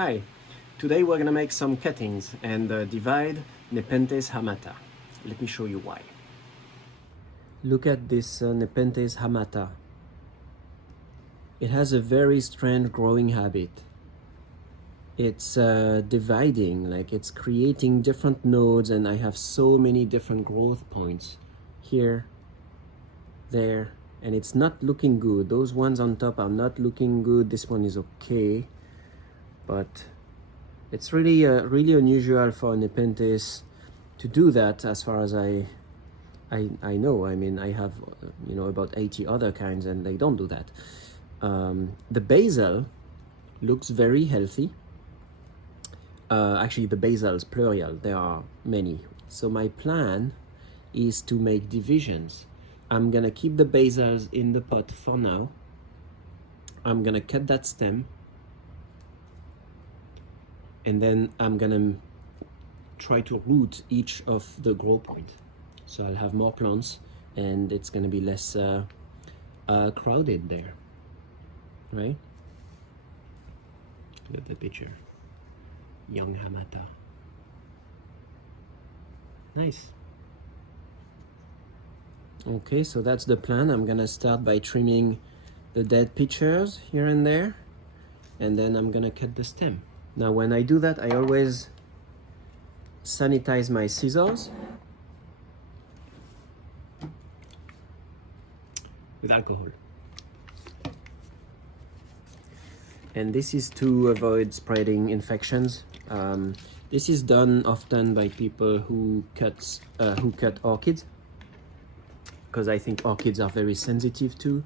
Hi, today we're gonna make some cuttings and divide Nepenthes hamata. Let me show you why. Look at this Nepenthes hamata. It has a very strange growing habit. It's dividing, like it's creating different nodes, and I have so many different growth points here, there, and it's not looking good. Those ones on top are not looking good. This one is okay, but it's really really unusual for Nepenthes to do that, as far as I know. I mean, I have about 80 other kinds and they don't do that. The basil looks very healthy. Actually, the basils, plural, there are many. So my plan is to make divisions. I'm gonna keep the basils in the pot for now. I'm gonna cut that stem, and then I'm gonna try to root each of the grow point. So I'll have more plants and it's gonna be less crowded there, right? Look at the picture. Young hamata. Nice. Okay, so that's the plan. I'm gonna start by trimming the dead pictures here and there, and then I'm gonna cut the stem. Now when I do that, I always sanitize my scissors with alcohol. And this is to avoid spreading infections. This is done often by people who cut orchids, because I think orchids are very sensitive to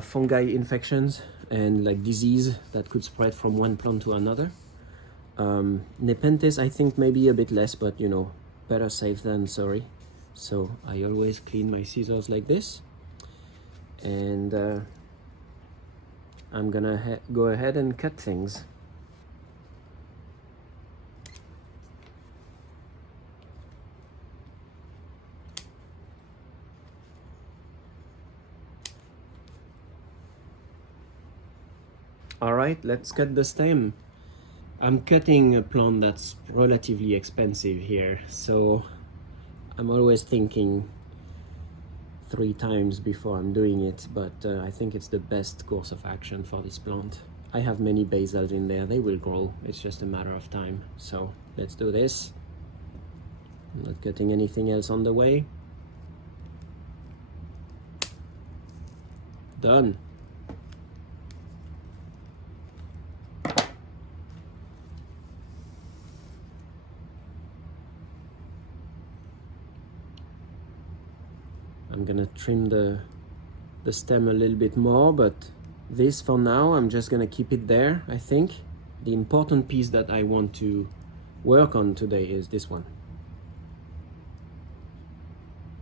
fungi infections and like disease that could spread from one plant to another. Nepenthes, I think maybe a bit less, but better safe than sorry. So I always clean my scissors like this, and I'm gonna go ahead and cut things. All right, let's cut the stem. I'm cutting a plant that's relatively expensive here, so I'm always thinking 3 times before I'm doing it, but I think it's the best course of action for this plant. I have many basils in there, they will grow, it's just a matter of time. So let's do this. I'm not cutting anything else on the way. Done. I'm gonna trim the stem a little bit more, but this for now, I'm just gonna keep it there, I think. The important piece that I want to work on today is this one.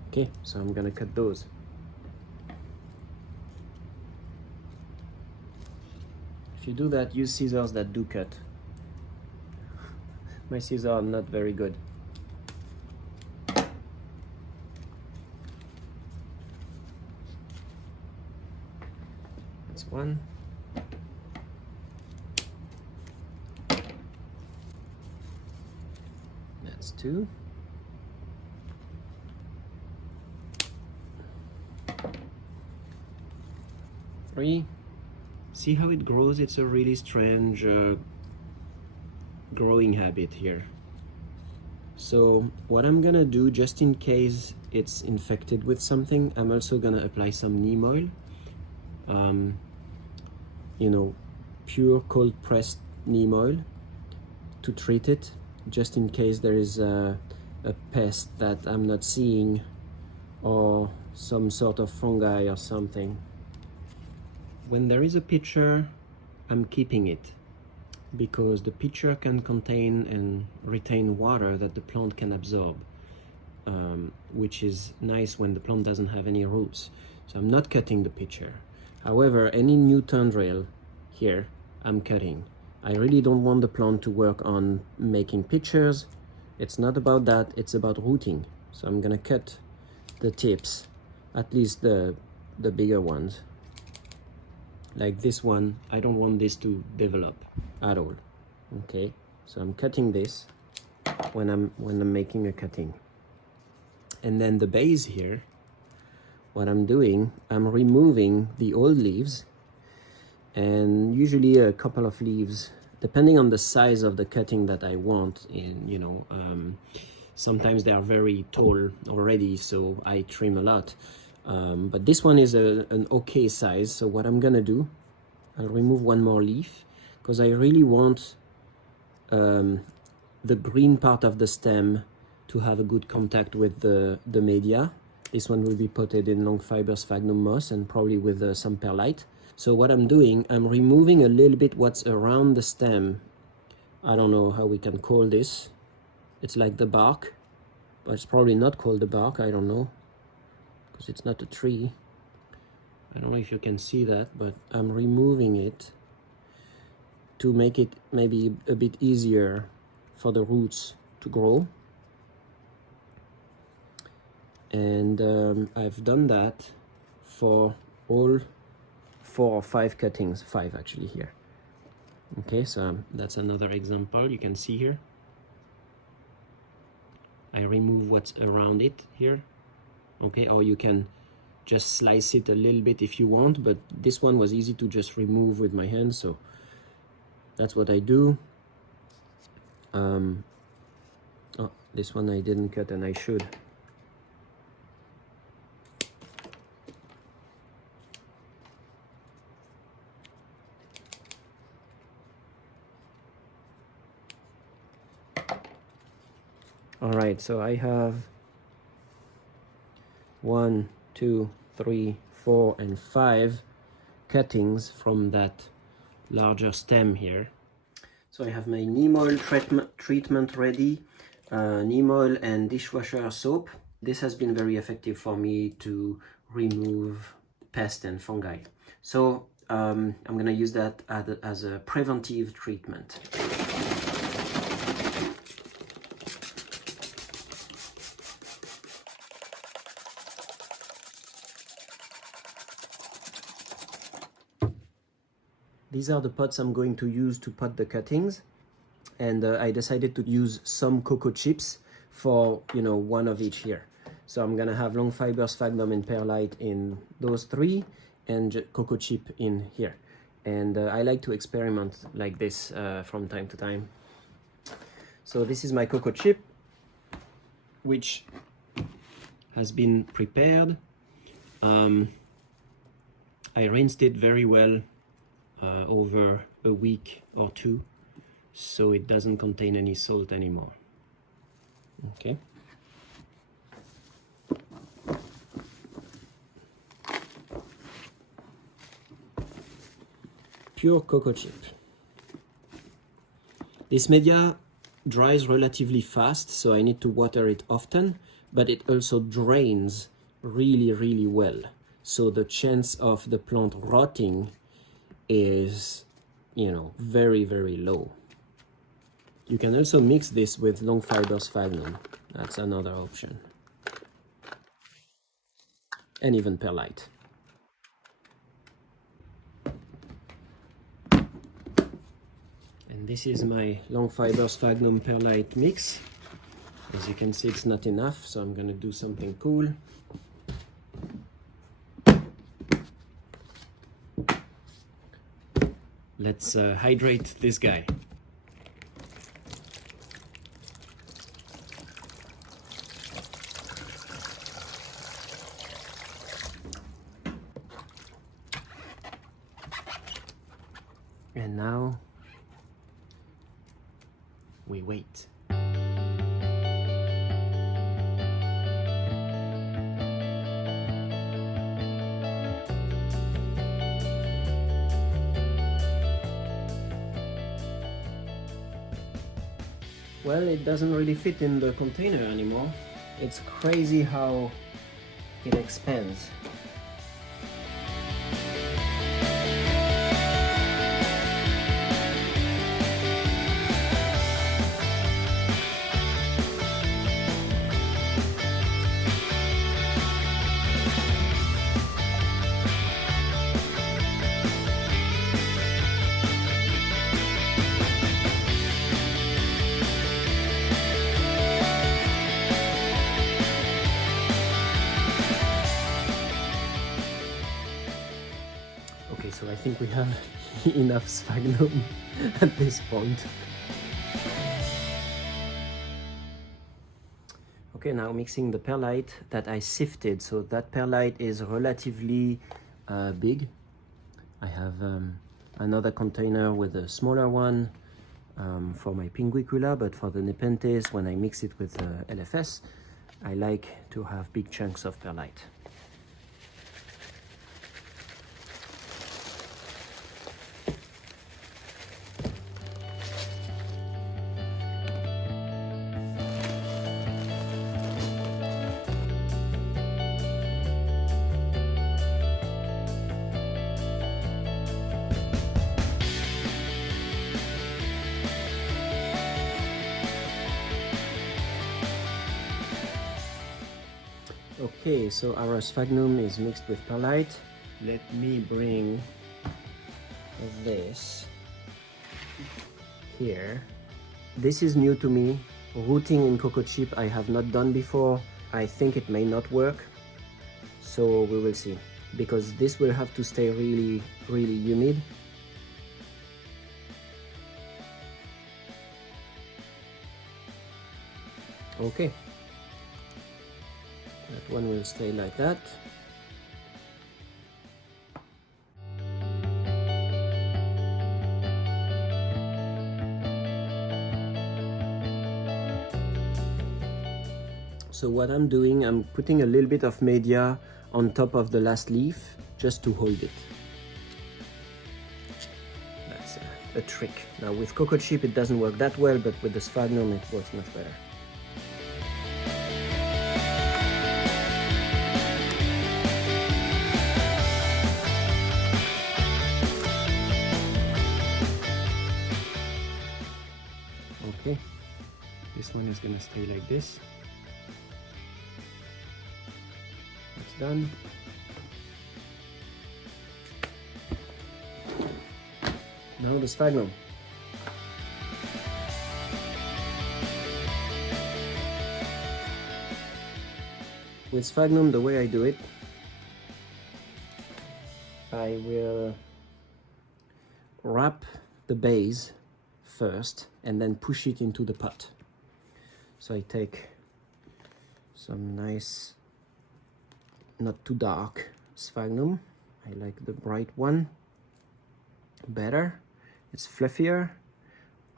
Okay, so I'm gonna cut those. If you do that, use scissors that do cut. My scissors are not very good. That's one. That's 2. Three. See how it grows? It's a really strange growing habit here. So what I'm gonna do, just in case it's infected with something, I'm also gonna apply some neem oil. Pure cold pressed neem oil to treat it, just in case there is a pest that I'm not seeing, or some sort of fungi or something. When there is a pitcher, I'm keeping it, because the pitcher can contain and retain water that the plant can absorb, which is nice when the plant doesn't have any roots. So I'm not cutting the pitcher. However, any new tendril here, I'm cutting. I really don't want the plant to work on making pitchers. It's not about that, it's about rooting. So I'm gonna cut the tips, at least the bigger ones. Like this one, I don't want this to develop at all. Okay, so I'm cutting this when I'm making a cutting. And then the base here, what I'm doing, I'm removing the old leaves, and usually a couple of leaves, depending on the size of the cutting that I want. And you know, sometimes they are very tall already, so I trim a lot. But this one is an okay size, so what I'm gonna do, I'll remove one more leaf because I really want the green part of the stem to have a good contact with the media. This one will be potted in long fiber sphagnum moss and probably with some perlite. So what I'm doing, I'm removing a little bit what's around the stem. I don't know how we can call this. It's like the bark, but it's probably not called the bark, I don't know, because it's not a tree. I don't know if you can see that, but I'm removing it to make it maybe a bit easier for the roots to grow. And I've done that for all 4 or 5 cuttings, 5 actually here. Okay, so that's another example you can see here. I remove what's around it here. Okay, or you can just slice it a little bit if you want, but this one was easy to just remove with my hands, so that's what I do. Oh, this one I didn't cut and I should. All right, so I have 1, 2, 3, 4, and 5 cuttings from that larger stem here. So I have my neem oil treatment ready, neem oil and dishwasher soap. This has been very effective for me to remove pests and fungi. So I'm gonna use that as a preventive treatment. These are the pots I'm going to use to pot the cuttings, and I decided to use some cocoa chips for, you know, one of each here. So I'm gonna have long fiber sphagnum and perlite in those 3 and cocoa chip in here. And I like to experiment like this from time to time. So this is my cocoa chip, which has been prepared. I rinsed it very well over a week or 2, so it doesn't contain any salt anymore. Okay. Pure cocoa chip. This media dries relatively fast, so I need to water it often, but it also drains really, really well. So the chance of the plant rotting is, you know, very, very low. You can also mix this with long fiber sphagnum. That's another option. And even perlite. And this is my long fiber sphagnum perlite mix. As you can see, it's not enough, so I'm gonna do something cool. Let's hydrate this guy. And now we wait. Well, it doesn't really fit in the container anymore. It's crazy how it expands. think we have enough sphagnum at this point. Okay, now mixing the perlite that I sifted. So that perlite is relatively big. I have another container with a smaller one for my pinguicula, but for the Nepenthes, when I mix it with LFS, I like to have big chunks of perlite. Okay, so our sphagnum is mixed with perlite. Let me bring this here. This is new to me. Rooting in cocoa chip I have not done before. I think it may not work, so we will see, because this will have to stay really humid. Okay, that one will stay like that. So what I'm doing, I'm putting a little bit of media on top of the last leaf just to hold it. That's a trick. Now with cocoa chip it doesn't work that well, but with the sphagnum it works much better. Okay, this one is gonna stay like this. That's done. Now the sphagnum. With sphagnum, the way I do it, I will wrap the base first and then push it into the pot. So I take some nice, not too dark sphagnum. I like the bright one better. It's fluffier.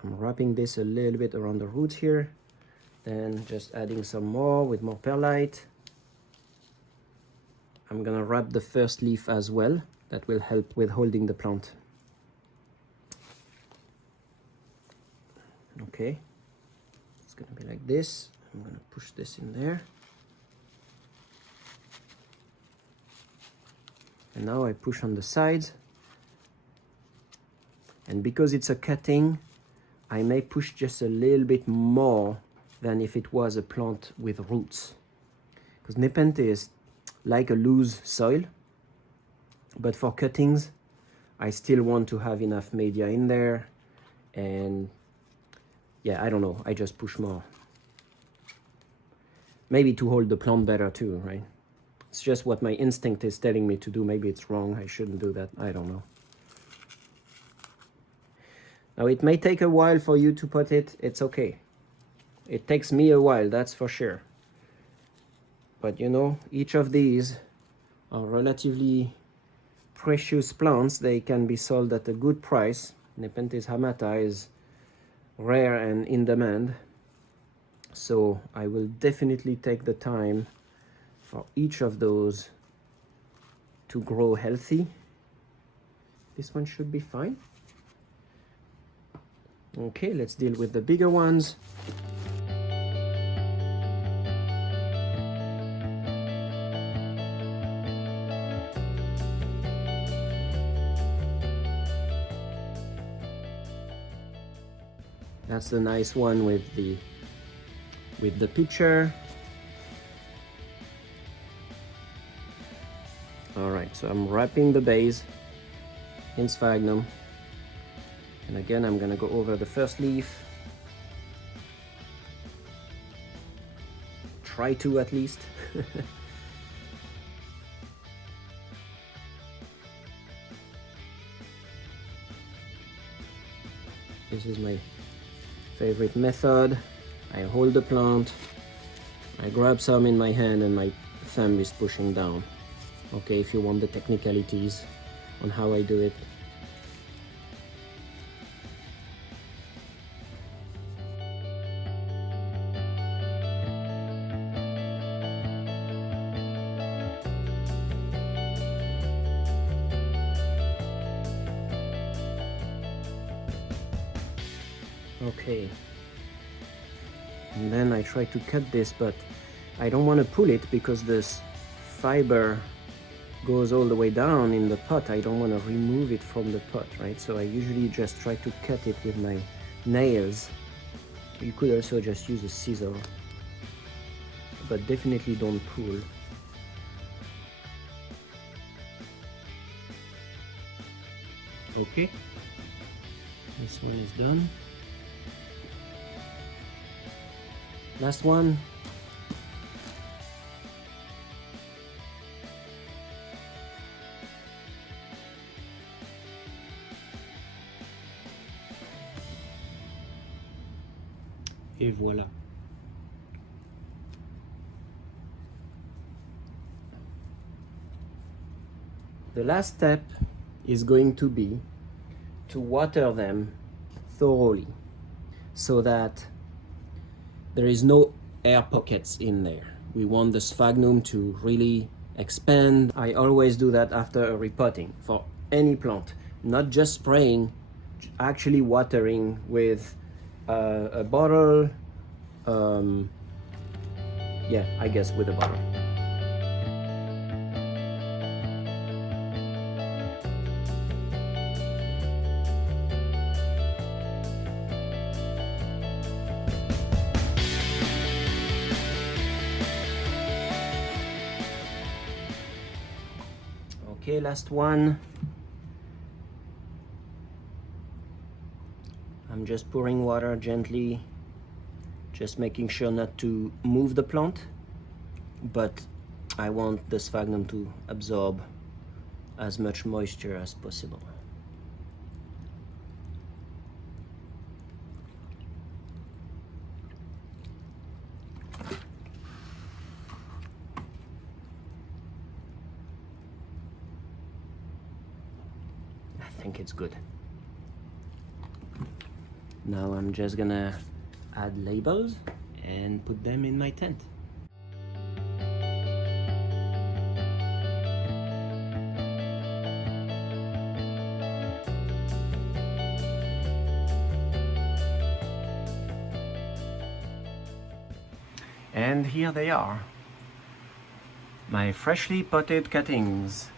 I'm wrapping this a little bit around the roots here, then just adding some more with more perlite. I'm gonna wrap the first leaf as well. That will help with holding the plant. Okay, it's gonna be like this. I'm gonna push this in there. And now I push on the sides. And because it's a cutting, I may push just a little bit more than if it was a plant with roots. Because Nepenthes like a loose soil, but for cuttings, I still want to have enough media in there. And yeah, I don't know, I just push more. Maybe to hold the plant better too, right? It's just what my instinct is telling me to do. Maybe it's wrong, I shouldn't do that, I don't know. Now it may take a while for you to pot it, it's okay. It takes me a while, that's for sure. But you know, each of these are relatively precious plants. They can be sold at a good price. Nepenthes hamata is rare and in demand. So I will definitely take the time for each of those to grow healthy. This one should be fine. Okay, let's deal with the bigger ones. That's the nice one with the picture. All right, so I'm wrapping the base in sphagnum. And again, I'm gonna go over the first leaf. Try to at least. This is my favorite method. I hold the plant, I grab some in my hand and my thumb is pushing down. Okay, if you want the technicalities on how I do it. Okay, and then I try to cut this, but I don't want to pull it because this fiber goes all the way down in the pot. I don't want to remove it from the pot, right? So I usually just try to cut it with my nails. You could also just use a scissor, but definitely don't pull. Okay, this one is done. Last one. Et voilà. The last step is going to be to water them thoroughly so that there is no air pockets in there. We want the sphagnum to really expand. I always do that after a repotting for any plant, not just spraying, actually watering with a bottle. Yeah, I guess with a bottle. Okay, last one. I'm just pouring water gently, just making sure not to move the plant, but I want the sphagnum to absorb as much moisture as possible. I think it's good. Now I'm just gonna add labels and put them in my tent. And here they are, my freshly potted cuttings.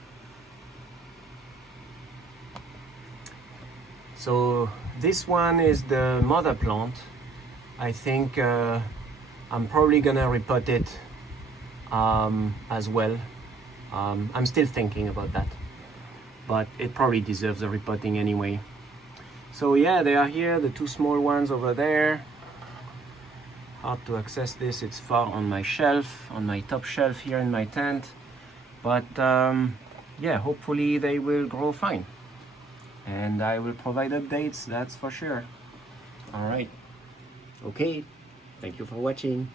So this one is the mother plant. I think I'm probably gonna repot it as well. I'm still thinking about that, but it probably deserves a repotting anyway. So yeah, they are here, the two small ones over there. Hard to access this, it's far on my shelf, on my top shelf here in my tent. But yeah, hopefully they will grow fine. And I will provide updates, that's for sure. All right. Okay, thank you for watching.